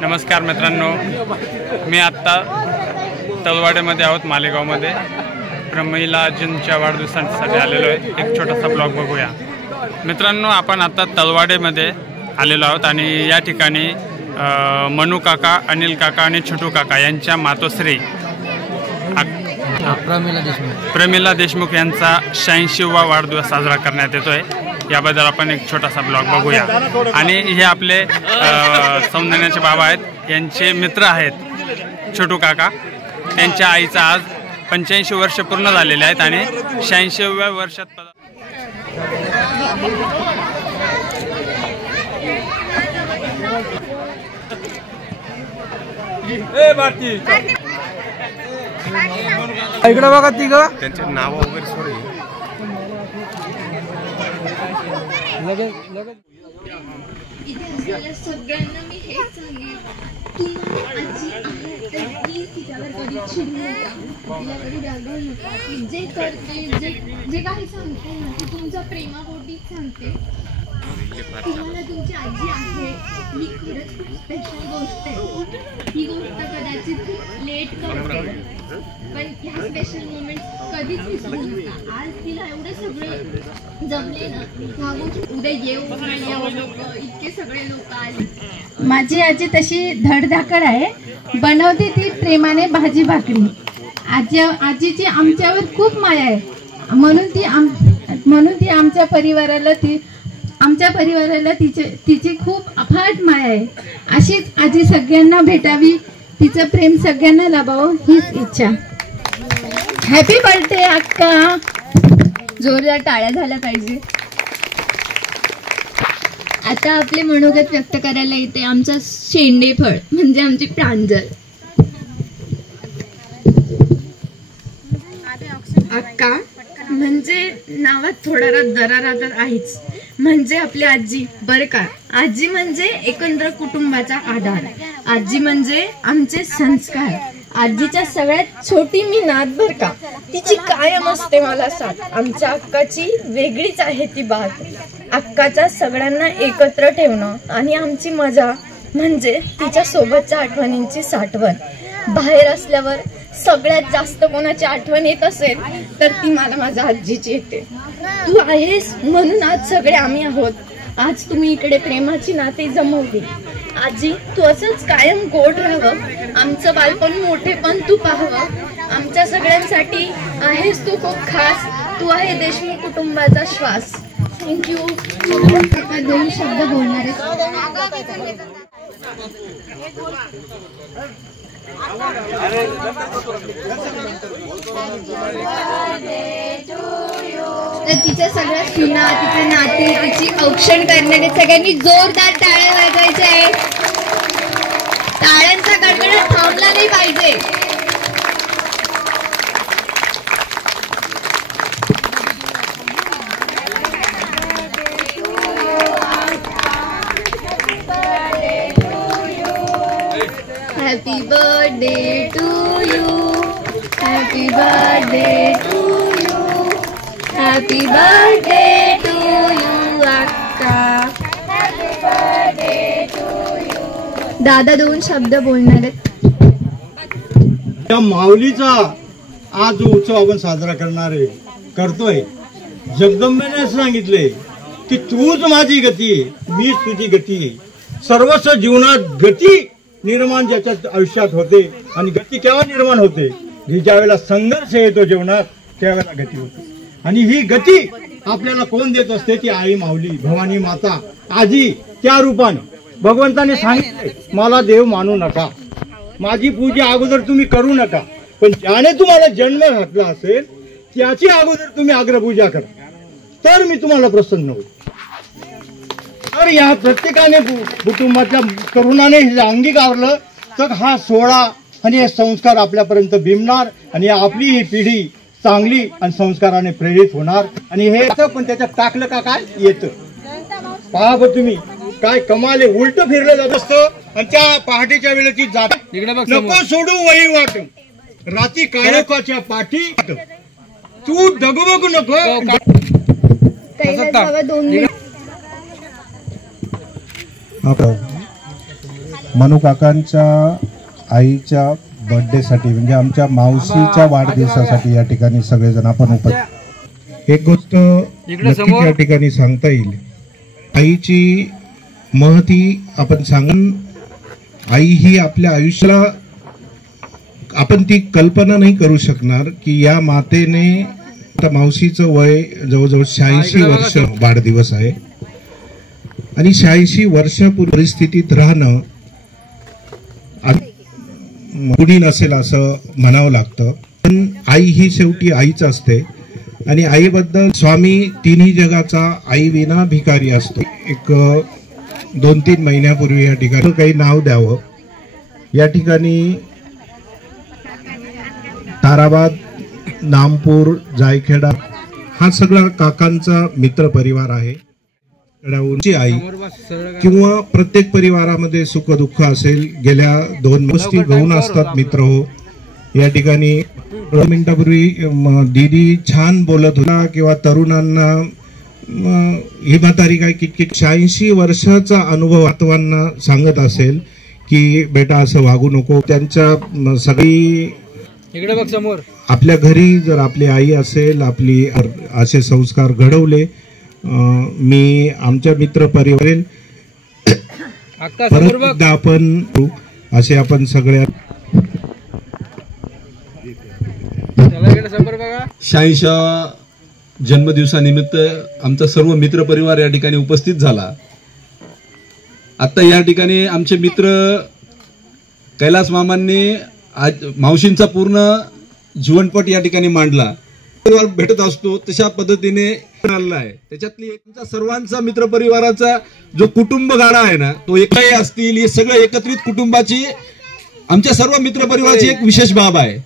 नमस्कार मित्रांनो, मी आत्ता तलवाडेमध्ये आहोत, मालेगावमध्ये प्रमिलाजींच्या वाढदिवसासाठी आलेलो आहे। एक छोटासा ब्लॉग बघूया मित्रांनो। आपण आता तलवाडेमध्ये आलेलो आहोत आणि या ठिकाणी मनू काका, अनिल काका आणि छोटू काका यांच्या मातोश्री प्रमिला देशमुख यांचा 86वा वाढदिवस साजरा करण्यात येतोय। याबद्दल आपण एक छोटासा ब्लॉग बघूया। आणि हे आपले सौंदर्याचे बाबा आहेत, यांचे मित्र आहेत छोटू काका। त्यांच्या आईचा आज 85 वर्ष पूर्ण झालेले आहेत आणि 86व्या वर्षात इकडे बघा ती ग त्यांचे नाव वगैरे सोडे सगळ्यांना मी हे सांगेन, तुम्हाला आजी आहे तर प्लीज तिच्यावर कधी चिडू नका, तिला कधी रागवू नका। ती जे करते, जे काही सांगते ना, ती तुमच्या प्रेमापोटीच सांगते। तुम्हाला तुमची आजी आहे, ही खरंच खूप स्पेशल गोष्ट आहे। ही गोष्ट कदाचित खूप लेट करते, पण ह्या स्पेशल मोमेंट्स कधीच विसरू नका। आज तिला एवढे सगळे जमले ना, ह्या गोष्टी उद्या येऊ लोक, इतके सगळे लोक आले। माझी आजी तशी धडधाकड आहे, बनवते ती प्रेमाने भाजी भाकरी। आजीची आमच्यावर खूप माया आहे, म्हणून ती आमच्या परिवाराला तिची खूप अफाट माया आहे। अशीच आजी सगळ्यांना भेटावी, तिचं प्रेम सगळ्यांना लाभावं हीच इच्छा। हॅपी बर्थडे अक्का। जोरदार टाळ्या झाल्या पाहिजे। आता आपले मनोगत व्यक्त करायला येते आमचा शेंडेफळ, म्हणजे आमची प्रांजल। अक्का म्हणजे नावात थोडा दरारा तर आहेच, म्हणजे आपली आजी बरं का। आजी म्हणजे एकंदर कुटुंबाचा आधार, आजी म्हणजे आमचे संस्कार। आजीच्या सगळ्यात छोटी मी नात बर का, तिची कायम असते मला साथ। आमच्या अक्काची वेगळीच आहे ती बात, अक्काच्या सगळ्यांना एकत्र ठेवणं आणि आमची मजा म्हणजे तिच्या सोबतच्या आठवणींची साठवण। बाहेर असल्यावर सगळ्यात जास्त कोणाची आठवण येत असेल तर ती मला माझ्या आजीची येते। तू आहेस म्हणून आज सगळे आम्ही आहोत। आज तुम्ही इकडे प्रेमाची नाती जमवली। आजी तू असंच कायम गोड राहावं, आमचं बालपण मोठेपण तू पाहावं। आमच्या सगळ्यांसाठी आहेस तू खूप खास, तू आहे देशमुख कुटुंबाचा श्वास। थँक्यू। 2 शब्द बोलणार आहेत। तर तिच्या सगळ्या सुना, तिचे नाते, तिची औक्षण करणारे सगळ्यांनी जोरदार टाळ्या वाजवायच्या आहेत। टाळ्यांचा कडकडाट थांबला नाही पाहिजे। Happy birthday to you, happy birthday to you, happy birthday to you अक्का, happy birthday to you। दादा 2 शब्द बोलणार आहेत। त्या माऊलीचा आज जो उत्सव आपण साजरा करतोय, जगदंबेने सांगितले की तूच माझी गती, मीच तुझी गती। सर्वस्व जीवनात गती निर्माण ज्याच्या आयुष्यात होते, आणि गती केव्हा निर्माण होते, ज्या वेळेला संघर्ष येतो जीवनात, त्यावेळेला गती होते। आणि ही गती आपल्याला कोण देत असते, ती आई माऊली, भवानी माता, आजी। त्या रूपाने भगवंताने सांगितले, मला देव मानू नका, माझी पूजा अगोदर तुम्ही करू नका, पण ज्याने तुम्हाला जन्म घातला असेल त्याची अगोदर तुम्ही अग्रपूजा करा, तर मी तुम्हाला प्रसन्न होईल। तर या प्रत्येकाने कुटुंबाच्या तरुणाने हे अंगीकारलं तर हा सोहळा आणि हे संस्कार आपल्यापर्यंत भिमणार, आणि आपली ही पिढी चांगली आणि संस्काराने प्रेरित होणार। आणि हे पण त्याच्यात टाकलं का काय येतं, पहा ब तुम्ही काय कमाल आहे। उलट फिरलं जात असतं आणि त्या पहाटेच्या वेळेची जात नको सोडू वही वाट, राती काळोखाच्या पाठी तू डगमगू नको। मनू काकांच्या आईच्या बर्थडेसाठी म्हणजे आमच्या मावशीच्या वाढदिवसासाठी या ठिकाणी सगळेजण आपण उपस्थित. एक गोष्ट नक्कीच या ठिकाणी सांगता येईल, आईची महती आपण सांगून, आई ही आपल्या आयुष्याला आपण ती कल्पना नाही करू शकणार की या मातेने, त्या मावशीचं वय जवळजवळ 86 वर्ष वाढदिवस आहे आणि 86 वर्षापूर्वी परिस्थितीत राहणं कुणी नसेल असं म्हणावं लागतं. पण आई ही शेवटी आईच असते आणि आईबद्दल स्वामी तिन्ही जगाचा आई विना भिकारी असतो. एक 2-3 महिन्यापूर्वी या ठिकाणी काही नाव द्यावं, या ठिकाणी ताराबाद, नामपूर, जायखेडा हा सगळा काकांचा मित्र परिवार आहे. आई किंवा प्रत्येक परिवारामध्ये सुख दुःख असेल, गेल्या 2 गोष्टी गौण असतात मित्र हो. या ठिकाणी 2 मिनिटापूर्वी दीदी छान बोलत होता किंवा तरुणांना ही म्हातारी काय किती 86 वर्षाचा अनुभव नातवांना सांगत असेल की बेटा असं वागू नको. त्यांच्या सगळी इकडे बघ समोर आपल्या घरी जर आपली आई असेल, आपली असे संस्कार घडवले, मी आमच्या मित्र परिवार परत एकदा आपण असे आपण सगळ्या 86 जन्मदिवसानिमित्त आमचा सर्व मित्र परिवार या ठिकाणी उपस्थित झाला. आता या ठिकाणी आमचे मित्र कैलास मामांनी आज मावशींचा पूर्ण जीवनपट या ठिकाणी मांडला. भेटत असतो तशा पद्धतीने आलेला आहे. त्याच्यातली तुमचा सर्वांचा मित्र परिवाराचा जो कुटुंब गाडा आहे ना, तो एकही असतील, हे सगळं एकत्रित कुटुंबाची आमच्या सर्व मित्र परिवाराची एक विशेष बाब आहे.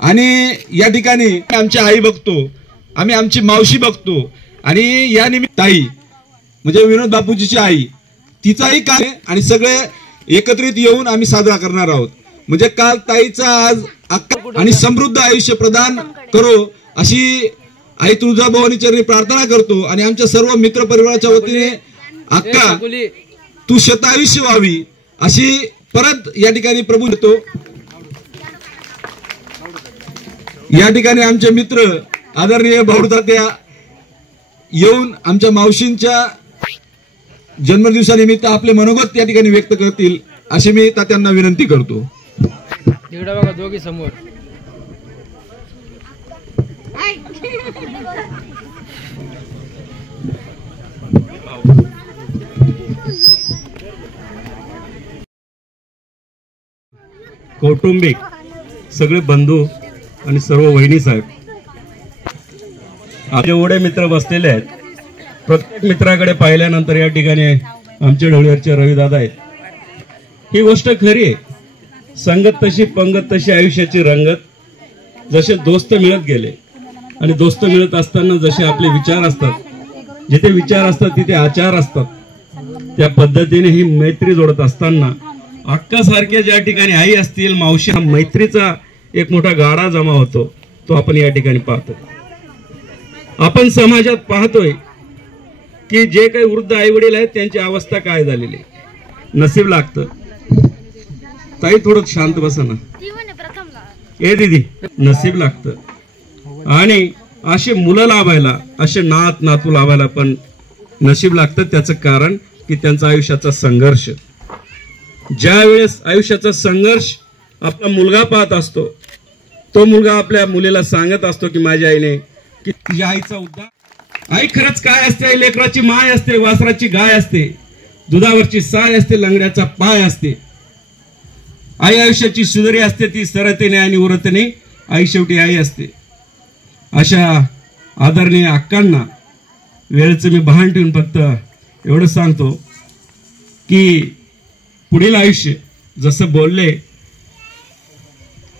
आणि या ठिकाणी आमची आई बघतो, आम्ही आमची मावशी बघतो आणि या निमित्त ताई म्हणजे विनोद बापूजीची आई, तिचाही काय आणि सगळे एकत्रित येऊन आम्ही साजरा करणार आहोत. म्हणजे काल ताईचा आज आणि समृद्ध आयुष्य प्रदान करो अशी आई तुळजाभवानी चरणी प्रार्थना करतो. आणि आमच्या सर्व मित्र परिवाराच्या वतीने अक्का तू शतायुष्य व्हावी अशी परत या ठिकाणी प्रभू देतो. या ठिकाणी आमचे मित्र आदरणीय भाऊ तात्या येऊन आमच्या मावशींच्या जन्मदिवसानिमित्त आपले मनोगत या ठिकाणी व्यक्त करतील अशी मी तात्यांना विनंती करतो. इकडे बघा दोघी समोर. कौटुंबिक सगळे बंधू आणि सर्व वहिनी साहेब, आपले एवढे मित्र बसलेले आहेत. प्रत्येक मित्राकडे पाहिल्यानंतर या ठिकाणी आमचे ढवळीवरचे रविदादा आहेत. ही गोष्ट खरी आहे, संगत तशी पंगत तशी आयुष्याची रंगत. जसे दोस्त मिळत गेले आणि दोस्त मिळत असताना जसे आपले विचार असतात, जिथे विचार असतात तिथे आचार असतात, त्या पद्धतीने ही मैत्री जोडत असताना अक्कासारख्या ज्या ठिकाणी आई असतील, मावशी, हा मैत्रीचा एक मोठा गाडा जमा होतो. तो आपण या ठिकाणी पाहतो. आपण समाजात पाहतोय की जे काही वृद्ध आई वडील आहेत त्यांची अवस्था काय झालेली. नसीब लागतं. ताई थोडं शांत बसा ना. ए दीदी, नसीब लागतं आणि असे मुलं लाभायला, असे नात नातू लाभायला पण नशीब लागतं. त्याचं कारण की त्यांचा आयुष्याचा संघर्ष. ज्या वेळेस आयुष्याचा संघर्ष आपला मुलगा पाहत असतो, तो मुलगा आपल्या मुलीला सांगत असतो की माझ्या आईने, की तुझ्या आईचा उद्धार. आई खरंच काय असते, लेकराची माय असते, वासराची गाय असते, दुधावरची साय असते, लंगड्याचा पाय असते. आई आयुष्याची सुंदरी असते, ती सरतेने आणि उरतेने आई शेवटी आई असते. अशा आदरणीय अक्कांना वेळेचं मी भान ठेवून फक्त एवढं सांगतो की पुढील आयुष्य जसं बोलले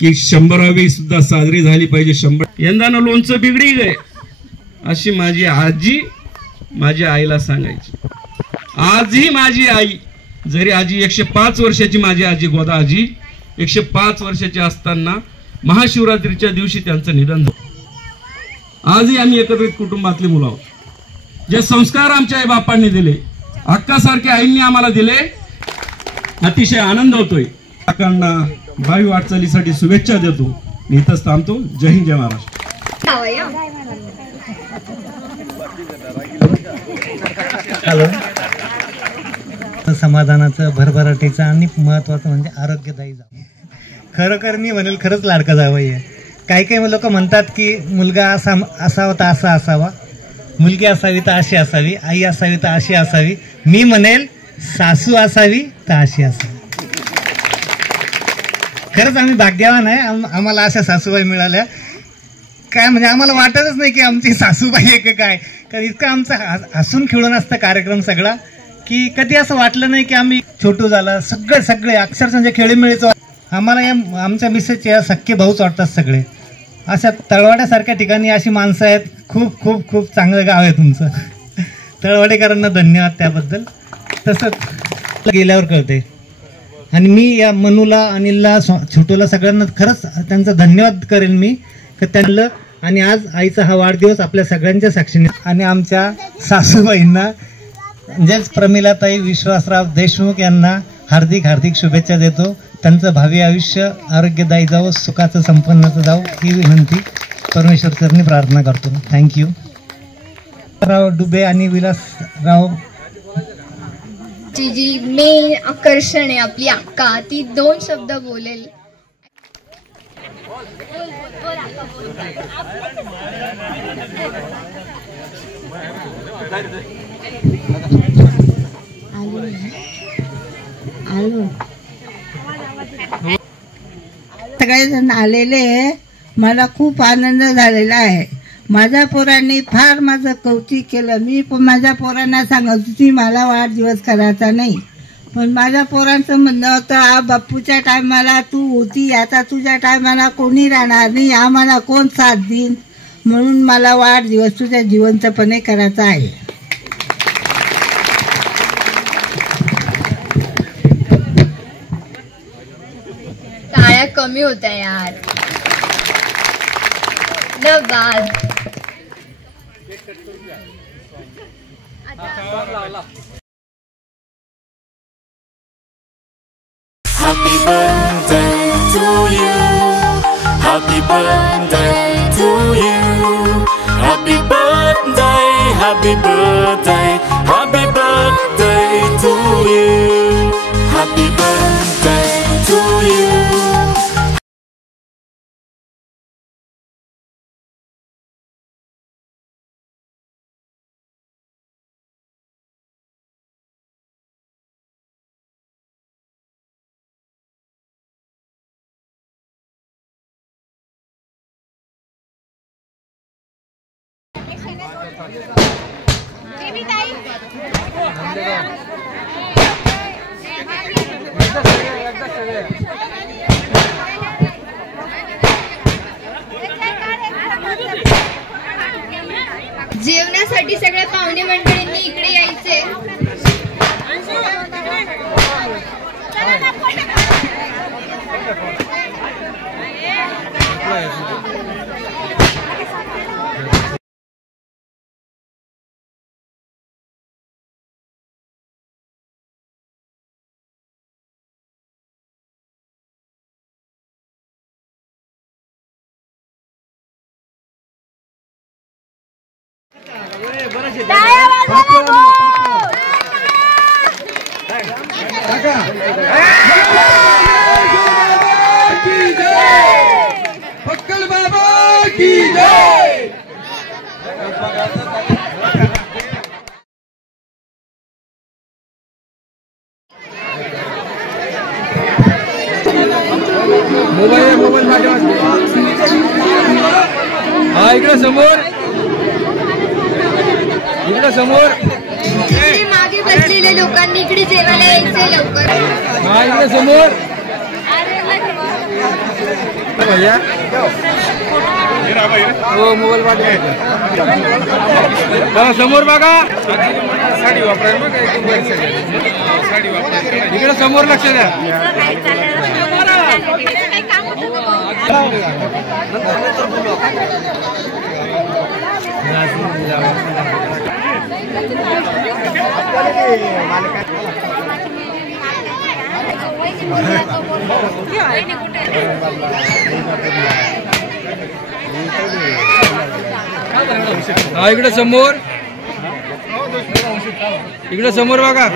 की 100वी सुद्धा साजरी झाली पाहिजे. 100 यंदानं लोणचं बिगडी गए अशी माझी आजी माझ्या आईला सांगायची. आजही माझी आई, जरी आजी 105 वर्षाची, माझी आजी गोदा आजी 105 वर्षाची असताना महाशिवरात्रीच्या दिवशी त्यांचं निधन झालं. आजही आम्ही एकत्रित कुटुंबातले मुलं आहोत. जे संस्कार आमच्या आई बापांनी दिले, अक्कासारख्या आईंनी आम्हाला दिले, अतिशय आनंद होतोय. काकांना भावी वाटचालीसाठी शुभेच्छा देतो. मी इथंच थांबतो. जय हिंद, जय महाराष्ट्र. हॅलो. समाधानाचं, भरभराटीचं आणि महत्वाचं म्हणजे आरोग्यदायी जावं. खरोखर मी म्हणेल खरंच लाडका जावई आहे. काही काही लोक म्हणतात की मुलगा असावा तर असा असावा, मुलगी असावी तर अशी असावी, आई असावी तर अशी असावी. मी म्हणेल सासू असावी तर अशी असावी. खरंच आम्ही भाग्यवान आहे, आम्हाला अशा सासूबाई मिळाल्या. काय म्हणजे आम्हाला वाटतच नाही की आमची सासूबाई आहे का काय, कारण इतकं आमचा हसून खेळून असतं कार्यक्रम सगळा की कधी असं वाटलं नाही की आम्ही छोटू झालं. सगळे अक्षरशः म्हणजे खेळीमेळीचं आम्हाला या आमच्या मिसेसचे या सख्खे भाऊच वाटतात सगळे. अशा तळवाड्यासारख्या ठिकाणी अशी माणसं आहेत. खूप खूप खूप चांगलं गाव आहे तुमचं. तळवाडेकरांना धन्यवाद त्याबद्दल. तसंच गेल्यावर कळते. आणि मी या मनूला, अनिलला, छोटूला सगळ्यांना खरंच त्यांचा धन्यवाद करेल मी की त्यांना. आणि आज आईचा हा वाढदिवस आपल्या सगळ्यांच्या साक्षीने. आणि आमच्या सासूबाईंना म्हणजेच प्रमिलाताई विश्वासराव देशमुख यांना हार्दिक हार्दिक शुभेच्छा देतो. त्यांचं भावी आयुष्य आरोग्यदायी जावं, सुखाचं संपन्नाचं जावं ही विनंती परमेश्वर चरणी प्रार्थना करतो. थँक्यू. राव डुबे आणि विलासराव. जी मेन आकर्षण आहे आपली अक्का, ती 2 शब्द बोलेल. सगळेजण आलेले, मला खूप आनंद झालेला आहे. माझ्या पोरांनी फार माझं कौतुक केलं. मी पण माझ्या पोरांना सांगत होती मला वाढदिवस करायचा नाही, पण माझ्या पोरांचं म्हणणं होतं बाप्पूच्या टायमाला तू होती, आता तुझ्या टायमाला कोणी राहणार नाही, आम्हाला कोण साथ देईन, म्हणून मला वाढदिवस तुझ्या जिवंतपणे करायचा आहे. टाळ्या कमी होत्या यार. धन्यवाद. Happy birthday to you. Happy birthday to you. Happy birthday, happy birthday, happy birthday to you. Happy birthday to you. जेवणासाठी सगळ्या पाहुणे मंडळींनी इकडे यायचे. मोबाईल हा इकडे समोर मागे बसलेल्या लोकांनी इकडे जेवायला यायचे लवकर. हा इकडे समोर भैया हो मोबाईल पाठवायचा समोर बघा. साडी वापरायला बघा साडी वापरायला इकडे समोर लक्ष द्या. हा इकडे समोर, इकडे समोर बघा.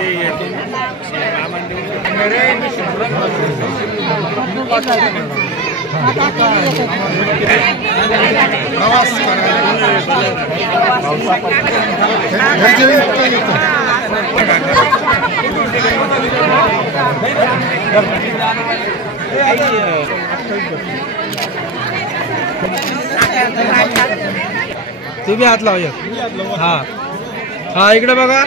तुम्ही हात लावूया. हा हा इकडे बघा.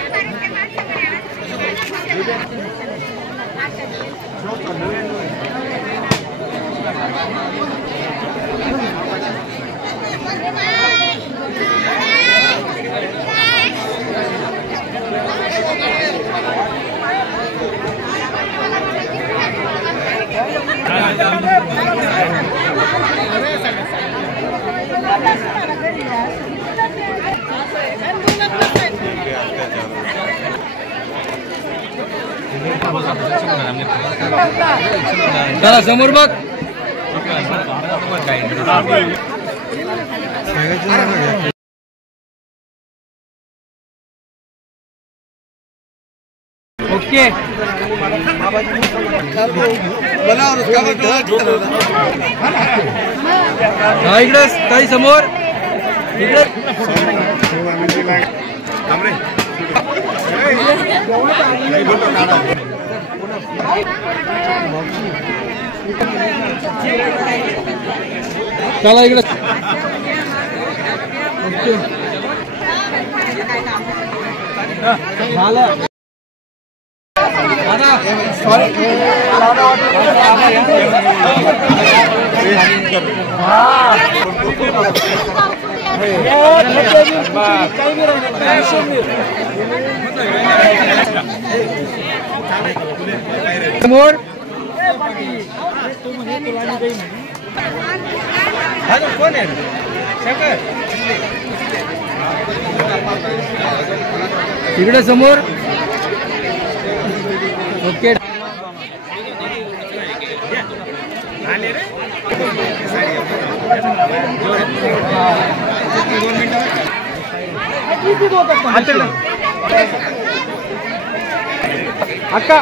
चला समोर बघ. ओके हा इकडे ताई समोर. इकडे चला इकडे. झालं समोर. कोण आहे इकडे समोर. ओके अक्का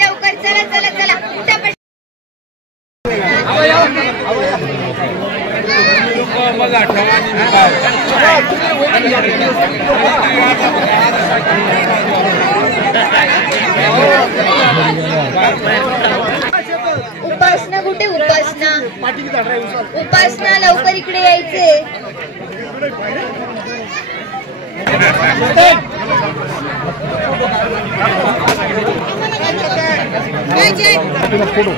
लवकर चला चला चला. उपासना कुठे? उपासना उपासना लवकर इकडे यायचे. फोटो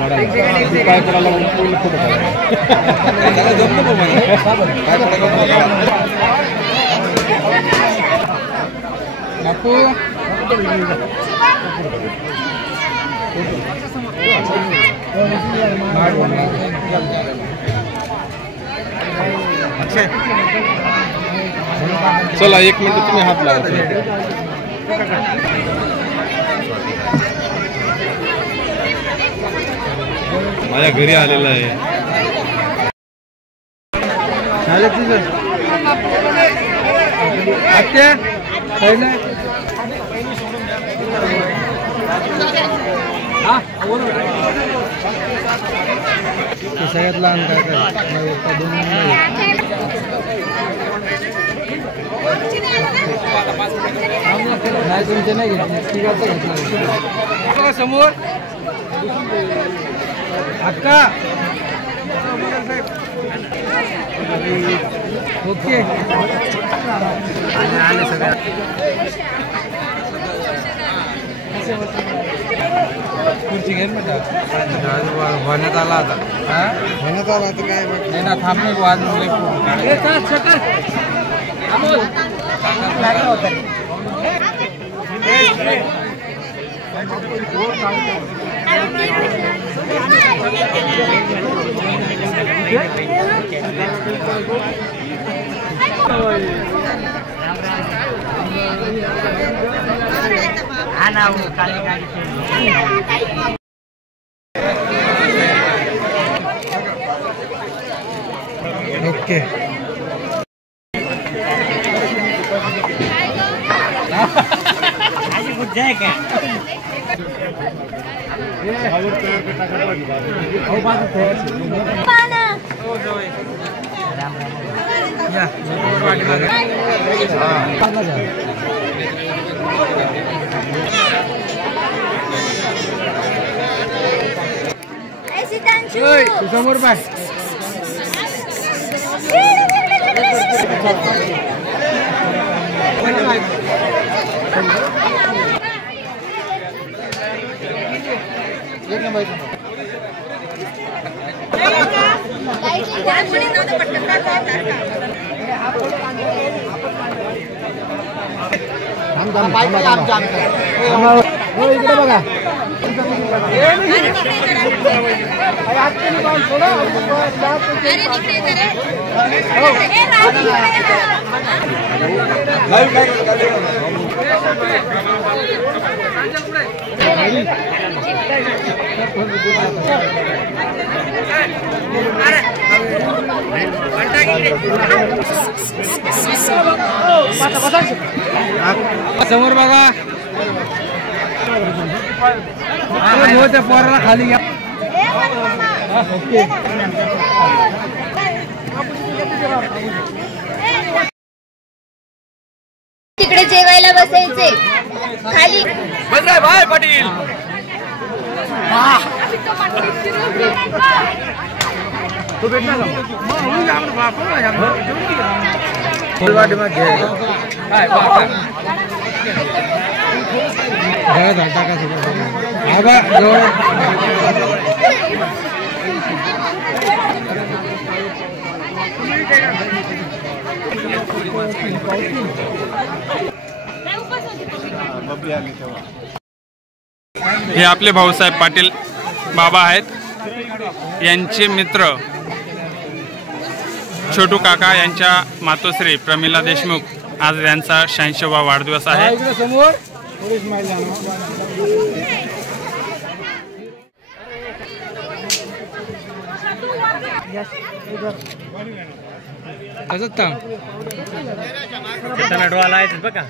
चला 1 मिनिट तुम्ही हात लावा. माझ्या घरी आलेला आहे. आत्या सगळ्यात लहान नाही तुमचे नाही घेतले समोर. अक्का ओके आले सगळ्या. खुर्ची घेऊन होण्यात आला आता. होण्यात आला तर काय नाही ना. थांबले वाद आना वो काली गाड़ी ओके समोर बाय इकडे बघा समोर बघा त्या पोराला खाली या तिकडे जेवायला बसायचे खाली भाई पाटील तू भेटणार हे आपले भाऊसाहेब पाटील बाबा आहेत, यांचे मित्र छोटू काका यांच्या मातोश्री प्रमिला देशमुख आज यांचा 86वा वाढदिवस आहे. बघा